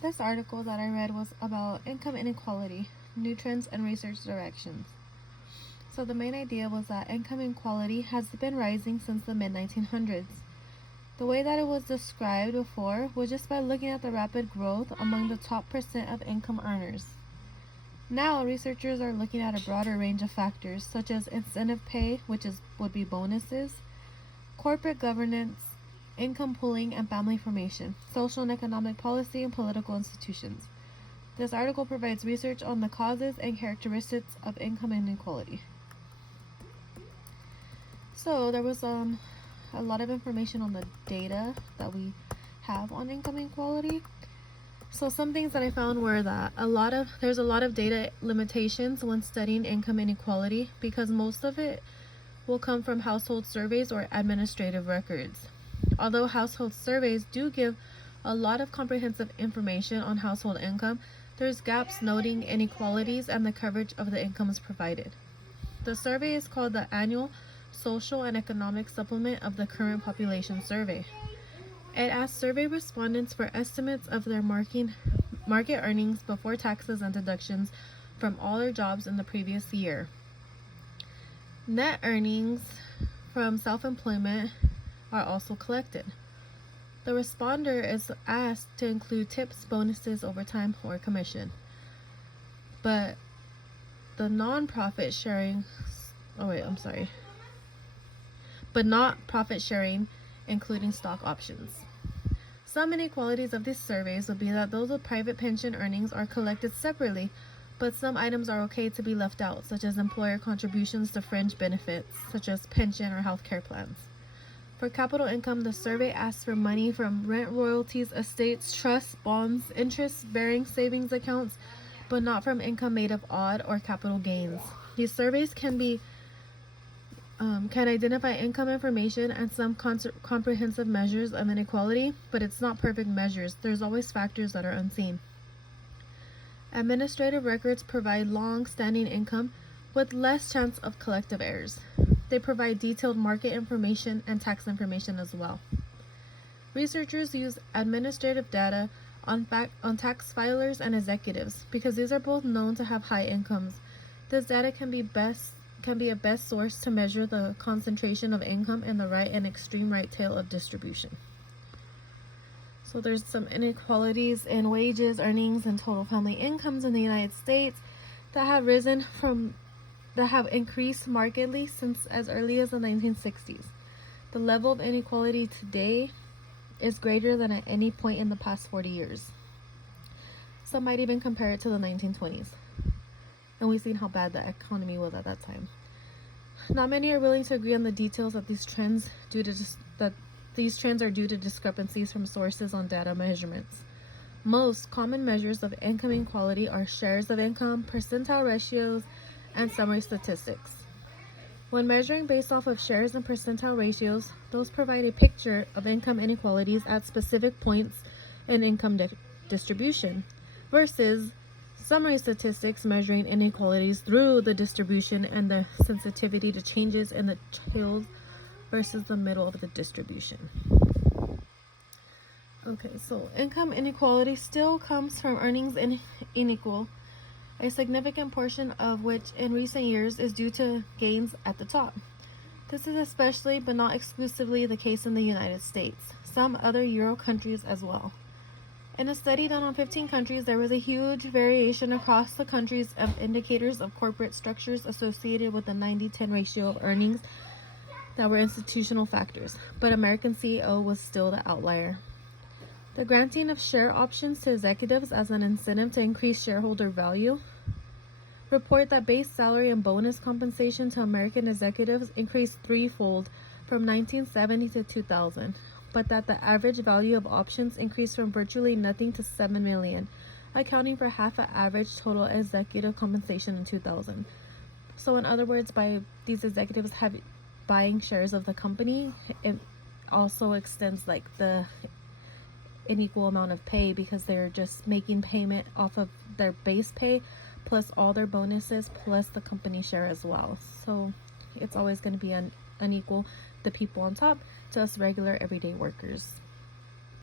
This article that I read was about income inequality, new trends and research directions. So the main idea was that income inequality has been rising since the mid-1900s. The way that it was described before was just by looking at the rapid growth among the top percent of income earners. Now, researchers are looking at a broader range of factors, such as incentive pay, which would be bonuses, corporate governance, income pooling and family formation, social and economic policy, and political institutions. This article provides research on the causes and characteristics of income inequality. So there was a lot of information on the data that we have on income inequality. So some things that I found were that there's a lot of data limitations when studying income inequality because most of it will come from household surveys or administrative records. Although household surveys do give a lot of comprehensive information on household income, there's gaps noting inequalities and the coverage of the incomes provided. The survey is called the Annual Social and Economic Supplement of the Current Population Survey. It asks survey respondents for estimates of their market earnings before taxes and deductions from all their jobs in the previous year. Net earnings from self-employment are also collected. The responder is asked to include tips, bonuses, overtime, or commission. But not profit sharing, including stock options. Some inequalities of these surveys would be that those with private pension earnings are collected separately, but some items are okay to be left out, such as employer contributions to fringe benefits, such as pension or health care plans. For capital income, the survey asks for money from rent, royalties, estates, trusts, bonds, interest-bearing savings accounts, but not from income made of odd or capital gains. These surveys can identify income information and some comprehensive measures of inequality, but it's not perfect measures. There's always factors that are unseen. Administrative records provide long-standing income with less chance of collective errors. They provide detailed market information and tax information as well. Researchers use administrative data on tax filers and executives because these are both known to have high incomes. This data can be a best source to measure the concentration of income in the right and extreme right tail of distribution. So there's some inequalities in wages, earnings, and total family incomes in the United States that have increased markedly since as early as the 1960s. The level of inequality today is greater than at any point in the past 40 years. Some might even compare it to the 1920s. And we've seen how bad the economy was at that time. Not many are willing to agree on the details that these trends are due to discrepancies from sources on data measurements. Most common measures of income inequality are shares of income, percentile ratios, and summary statistics. When measuring based off of shares and percentile ratios, those provide a picture of income inequalities at specific points in income distribution, versus summary statistics measuring inequalities through the distribution and the sensitivity to changes in the tails versus the middle of the distribution. Okay, so income inequality still comes from earnings unequal, a significant portion of which in recent years is due to gains at the top. This is especially but not exclusively the case in the United States, some other Euro countries as well. In a study done on 15 countries, there was a huge variation across the countries of indicators of corporate structures associated with the 90-10 ratio of earnings that were institutional factors, but American CEO was still the outlier. The granting of share options to executives as an incentive to increase shareholder value report that base salary and bonus compensation to American executives increased threefold from 1970 to 2000, but that the average value of options increased from virtually nothing to $7 million, accounting for half of average total executive compensation in 2000. So in other words, by these executives buying shares of the company, it also extends like the unequal amount of pay because they're just making payment off of their base pay plus all their bonuses plus the company share as well. So it's always going to be unequal, the people on top to us regular everyday workers.